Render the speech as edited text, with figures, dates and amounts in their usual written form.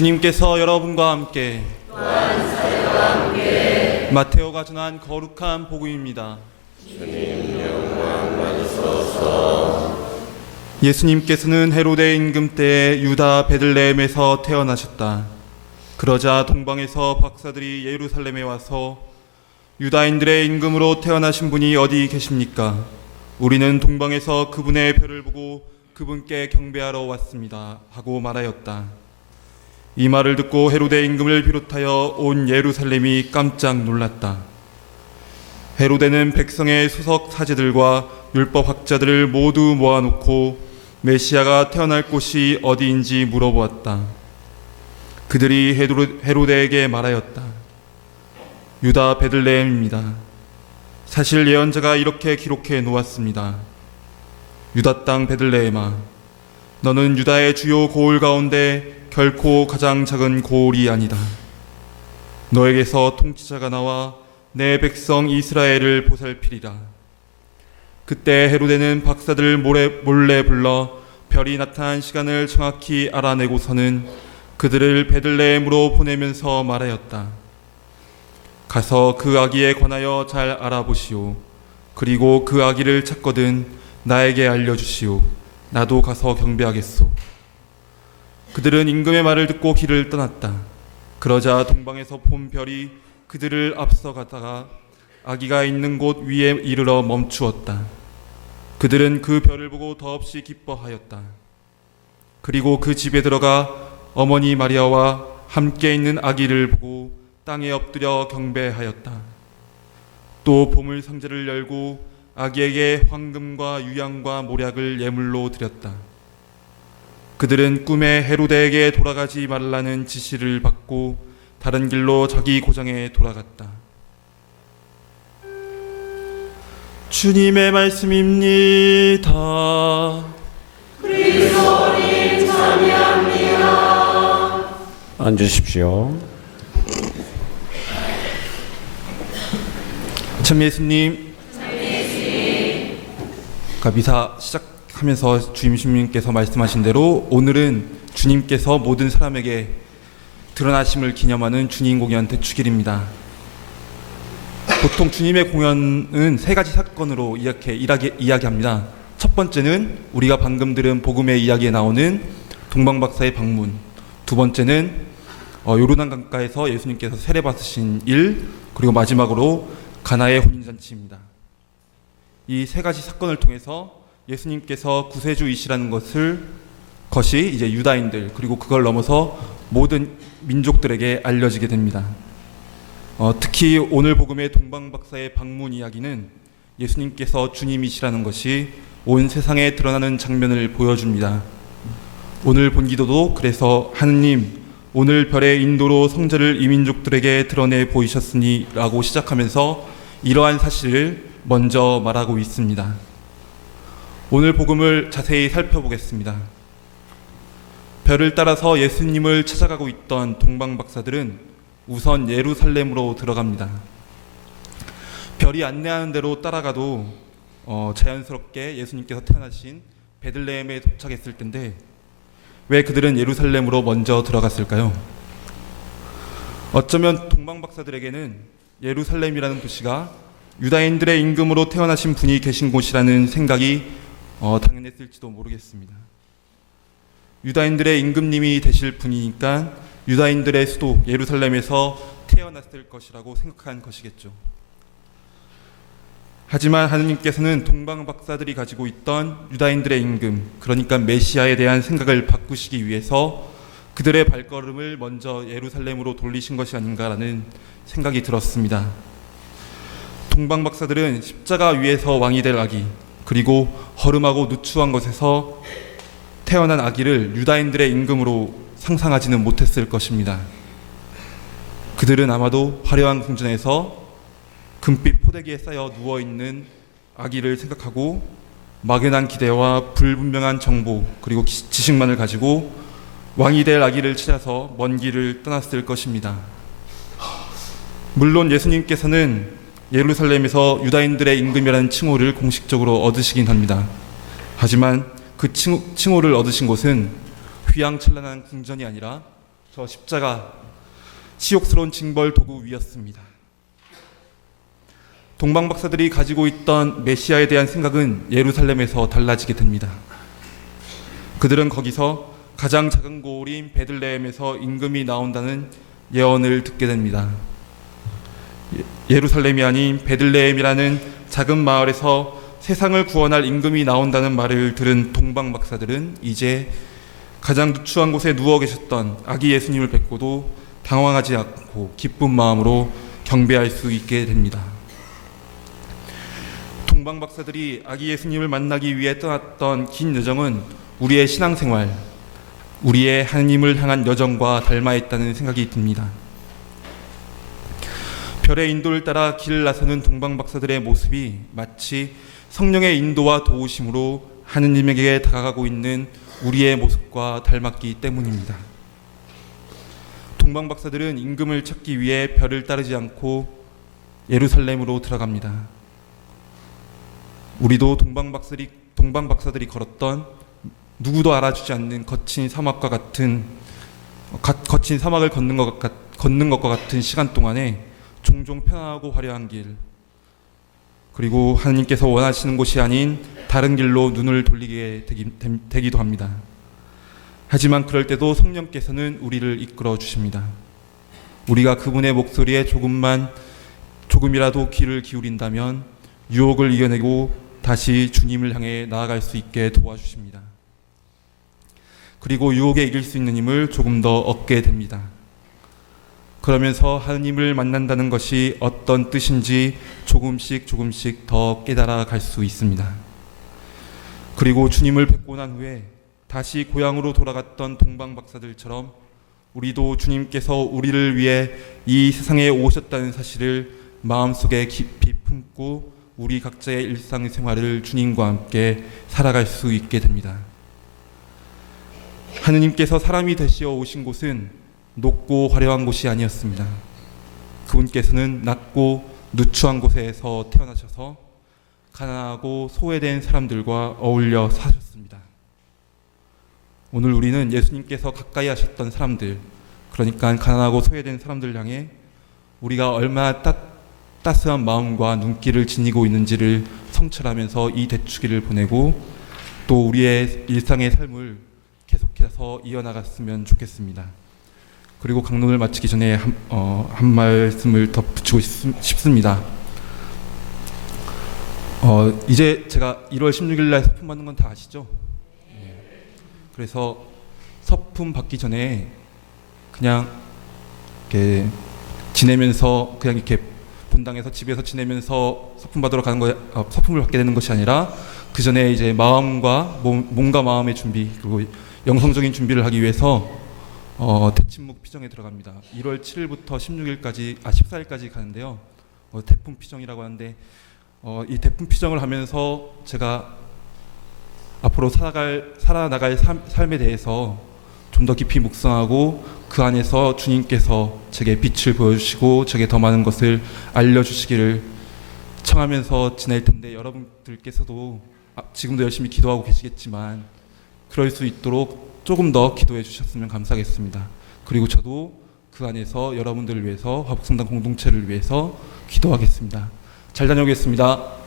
주님께서 여러분과 함께 마테오가 전한 거룩한 복음입니다. 주님 영광 받으소서. 예수님께서는 헤로데 임금 때에 유다 베들레헴에서 태어나셨다. 그러자 동방에서 박사들이 예루살렘에 와서 유다인들의 임금으로 태어나신 분이 어디 계십니까? 우리는 동방에서 그분의 별을 보고 그분께 경배하러 왔습니다 하고 말하였다. 이 말을 듣고 헤로데 임금을 비롯하여 온 예루살렘이 깜짝 놀랐다. 헤로데는 백성의 수석 사제들과 율법 학자들을 모두 모아놓고 메시아가 태어날 곳이 어디인지 물어보았다. 그들이 헤로데에게 말하였다. 유다 베들레헴입니다. 사실 예언자가 이렇게 기록해 놓았습니다. 유다 땅 베들레헴아, 너는 유다의 주요 고을 가운데 결코 가장 작은 고을이 아니다. 너에게서 통치자가 나와 내 백성 이스라엘을 보살피리라. 그때 헤로데는 박사들을 몰래 불러 별이 나타난 시간을 정확히 알아내고서는 그들을 베들레헴으로 보내면서 말하였다. 가서 그 아기에 관하여 잘 알아보시오. 그리고 그 아기를 찾거든 나에게 알려주시오. 나도 가서 경배하겠소. 그들은 임금의 말을 듣고 길을 떠났다. 그러자 동방에서 본 별이 그들을 앞서가다가 아기가 있는 곳 위에 이르러 멈추었다. 그들은 그 별을 보고 더없이 기뻐하였다. 그리고 그 집에 들어가 어머니 마리아와 함께 있는 아기를 보고 땅에 엎드려 경배하였다. 또 보물 상자를 열고 아기에게 황금과 유향과 모략을 예물로 드렸다. 그들은 꿈에 헤로데에게 돌아가지 말라는 지시를 받고 다른 길로 자기 고장에 돌아갔다. 주님의 말씀입니다. 그리스도님 찬양합니다. 앉으십시오. 참 예수님, 미사 시작하면서 주임님께서 말씀하신 대로 오늘은 주님께서 모든 사람에게 드러나심을 기념하는 주님 공연 대축일입니다. 보통 주님의 공연은 세 가지 사건으로 이렇게 이야기합니다. 첫 번째는 우리가 방금 들은 복음의 이야기에 나오는 동방박사의 방문, 두 번째는 요르단 강가에서 예수님께서 세례 받으신 일, 그리고 마지막으로 가나의 혼인잔치입니다. 이 세 가지 사건을 통해서 예수님께서 구세주이시라는 것이 이제 유다인들 그리고 그걸 넘어서 모든 민족들에게 알려지게 됩니다. 특히 오늘 복음의 동방박사의 방문 이야기는 예수님께서 주님이시라는 것이 온 세상에 드러나는 장면을 보여줍니다. 오늘 본 기도도 그래서 하느님 오늘 별의 인도로 성자를 이민족들에게 드러내 보이셨으니 라고 시작하면서 이러한 사실을 먼저 말하고 있습니다. 오늘 복음을 자세히 살펴보겠습니다. 별을 따라서 예수님을 찾아가고 있던 동방박사들은 우선 예루살렘으로 들어갑니다. 별이 안내하는 대로 따라가도 자연스럽게 예수님께서 태어나신 베들레헴에 도착했을 텐데 왜 그들은 예루살렘으로 먼저 들어갔을까요? 어쩌면 동방박사들에게는 예루살렘이라는 도시가 유다인들의 임금으로 태어나신 분이 계신 곳이라는 생각이 당연했을지도 모르겠습니다. 유다인들의 임금님이 되실 분이니까 유다인들의 수도 예루살렘에서 태어났을 것이라고 생각한 것이겠죠. 하지만 하느님께서는 동방박사들이 가지고 있던 유다인들의 임금, 그러니까 메시아에 대한 생각을 바꾸시기 위해서 그들의 발걸음을 먼저 예루살렘으로 돌리신 것이 아닌가라는 생각이 들었습니다. 동방박사들은 십자가 위에서 왕이 될 아기, 그리고 허름하고 누추한 것에서 태어난 아기를 유다인들의 임금으로 상상하지는 못했을 것입니다. 그들은 아마도 화려한 궁전에서 금빛 포대기에 쌓여 누워있는 아기를 생각하고 막연한 기대와 불분명한 정보 그리고 지식만을 가지고 왕이 될 아기를 찾아서 먼 길을 떠났을 것입니다. 물론 예수님께서는 예루살렘에서 유다인들의 임금이라는 칭호를 공식적으로 얻으시긴 합니다. 하지만 그 칭호를 얻으신 곳은 휘황찬란한 궁전이 아니라 저 십자가 치욕스러운 징벌 도구 위였습니다. 동방 박사들이 가지고 있던 메시아에 대한 생각은 예루살렘에서 달라지게 됩니다. 그들은 거기서 가장 작은 고을인 베들레헴에서 임금이 나온다는 예언을 듣게 됩니다. 예루살렘이 아닌 베들레헴이라는 작은 마을에서 세상을 구원할 임금이 나온다는 말을 들은 동방 박사들은 이제 가장 누추한 곳에 누워 계셨던 아기 예수님을 뵙고도 당황하지 않고 기쁜 마음으로 경배할 수 있게 됩니다. 동방 박사들이 아기 예수님을 만나기 위해 떠났던 긴 여정은 우리의 신앙생활, 우리의 하나님을 향한 여정과 닮아 있다는 생각이 듭니다. 별의 인도를 따라 길을 나서는 동방 박사들의 모습이 마치 성령의 인도와 도우심으로 하느님에게 다가가고 있는 우리의 모습과 닮았기 때문입니다. 동방 박사들은 임금을 찾기 위해 별을 따르지 않고 예루살렘으로 들어갑니다. 우리도 동방 박사들이 걸었던 누구도 알아주지 않는 거친 사막과 같은 거친 사막을 걷는 것과 같은 시간 동안에 종종 편안하고 화려한 길, 그리고 하나님께서 원하시는 곳이 아닌 다른 길로 눈을 돌리게 되기도 합니다. 하지만 그럴 때도 성령께서는 우리를 이끌어 주십니다. 우리가 그분의 목소리에 조금이라도 귀를 기울인다면 유혹을 이겨내고 다시 주님을 향해 나아갈 수 있게 도와주십니다. 그리고 유혹에 이길 수 있는 힘을 조금 더 얻게 됩니다. 그러면서 하나님을 만난다는 것이 어떤 뜻인지 조금씩 더 깨달아 갈 수 있습니다. 그리고 주님을 뵙고 난 후에 다시 고향으로 돌아갔던 동방 박사들처럼 우리도 주님께서 우리를 위해 이 세상에 오셨다는 사실을 마음속에 깊이 품고 우리 각자의 일상생활을 주님과 함께 살아갈 수 있게 됩니다. 하느님께서 사람이 되시어 오신 곳은 높고 화려한 곳이 아니었습니다. 그분께서는 낮고 누추한 곳에서 태어나셔서 가난하고 소외된 사람들과 어울려 사셨습니다. 오늘 우리는 예수님께서 가까이 하셨던 사람들, 그러니까 가난하고 소외된 사람들 향해 우리가 얼마나 따스한 마음과 눈길을 지니고 있는지를 성찰하면서 이 대축일을 보내고 또 우리의 일상의 삶을 계속해서 이어나갔으면 좋겠습니다. 그리고 강론을 마치기 전에 한 말씀을 덧붙이고 싶습니다. 이제 제가 1월 16일 날 서품 받는 건 다 아시죠? 그래서 서품 받기 전에 그냥 이렇게 지내면서 그냥 이렇게 본당에서 집에서 지내면서 서품 받으러 가는 서품을 받게 되는 것이 아니라 그 전에 이제 마음과 몸과 마음의 준비 그리고 영성적인 준비를 하기 위해서 대침묵 피정에 들어갑니다. 1월 7일부터 14일까지 가는데요. 대품 피정이라고 하는데 이 대품 피정을 하면서 제가 앞으로 살아나갈 삶에 대해서 좀 더 깊이 묵상하고 그 안에서 주님께서 제게 빛을 보여주시고 제게 더 많은 것을 알려주시기를 청하면서 지낼 텐데 여러분들께서도 지금도 열심히 기도하고 계시겠지만 그럴 수 있도록 조금 더 기도해 주셨으면 감사하겠습니다. 그리고 저도 그 안에서 여러분들을 위해서 화북성당 공동체를 위해서 기도하겠습니다. 잘 다녀오겠습니다.